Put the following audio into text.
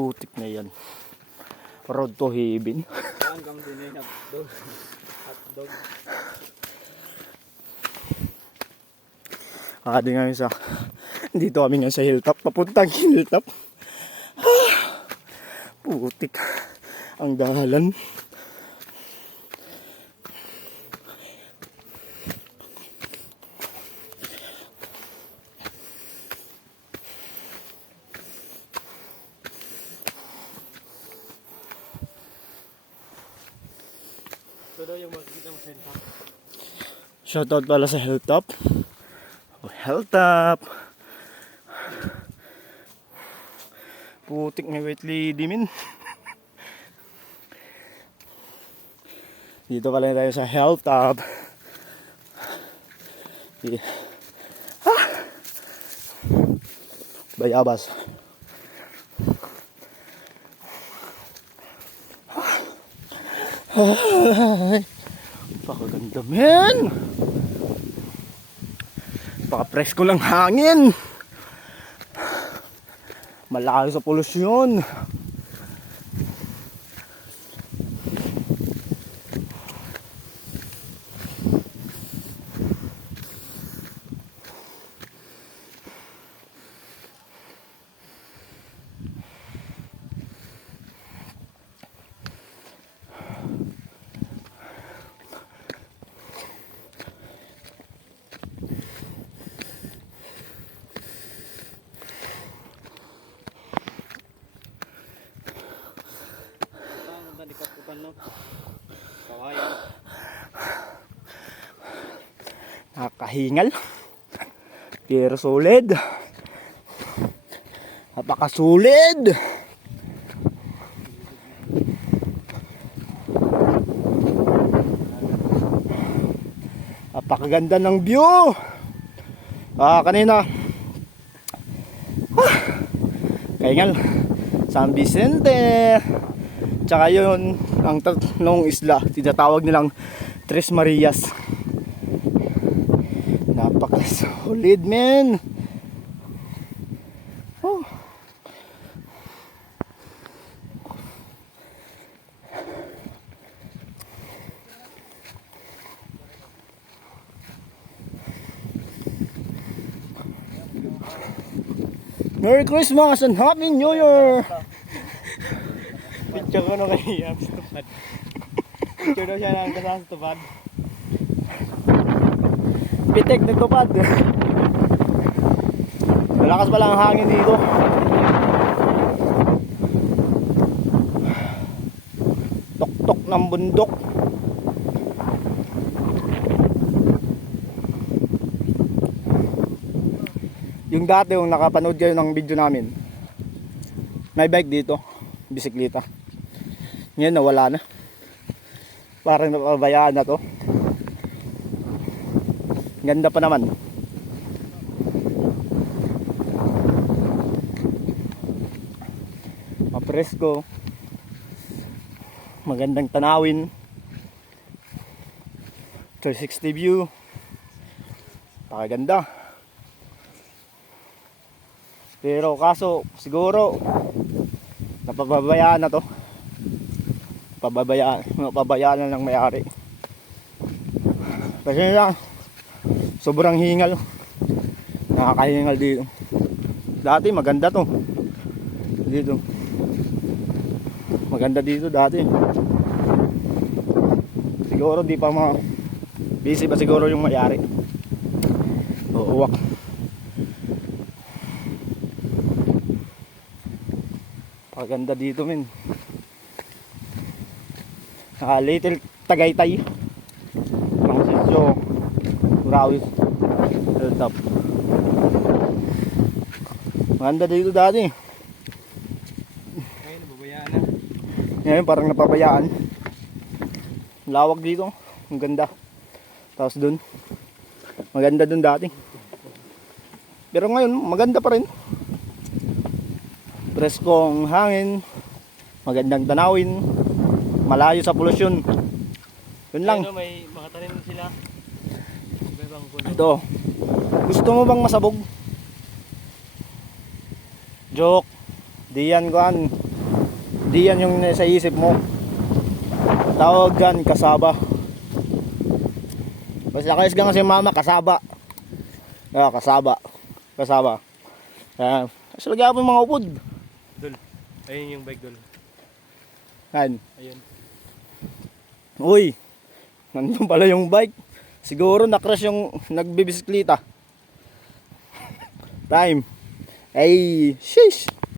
Putik na yan. Road to heaven. Saan kang sinay hotdog? Hotdog. Adi ngayon sa dito kami nga sa hilltop, papuntang hilltop. Putik ang dahalan. Ito daw yung makikita mo sa hilltop. Shoutout pala sa hilltop. Hilltop. Putik na wet lady min. Dito pala tayo sa hilltop. Bayabas. Pakaganda men. Paka-presko lang hangin. Malayo sa polusyon. Nakakahingal. Pero solid. Napakasolid. Napakaganda ng view. Kanina kaingal San Vicente. Tsaka yun ang tatlong isla, tinatawag nilang Tres Marias. Napaka-solid men. Oh. Merry Christmas and Happy New Year. Picture ko no kay Abs Tupad. Picture daw siya ng kasama sa tupad. Pitik na tupad. Malakas pala ang hangin dito. Tok-tok ng bundok. Yung dati yung nakapanood kayo ng video namin, may bike dito, bisikleta. Ngayon nawala na. Parang napabayaan na to. Ganda pa naman. Mapresko. Magandang tanawin. 360 view. Pakaganda. Pero kaso siguro napababayaan na to. Pababayaan na ng may-ari. Kasi lang sobrang hingal. Nakakahingal dito. Dati maganda to. Dito. Maganda dito dati. Siguro di pa busy pa siguro yung may-ari. Uuwak. Paganda dito men. Little Tagaytay. Ang sityo Rawis Hilltop. Maganda dito dati. Ngayon nababayaan na. Ngayon parang napabayaan. Lawak dito. Ang ganda. Tapos dun maganda dun dati. Pero ngayon maganda pa rin. Preskong hangin. Magandang tanawin. Malayo sa polusyon. Yun lang. Ayun, may mga tanim sila. Ito. Gusto mo bang masabog? Joke. Di yan kuan. Di yan yung nasa isip mo. Tawag dyan, kasaba. Basta kayos ka nga si mama, kasaba. Kasaba. Kasaba. Kasi lagyan po yung mga upod. Dol. Ayun yung bike, Dol. Yan. Ayun. Uy, nandun pala yung bike. Siguro na-crash yung nagbibisikleta. Time. Ay, sheesh.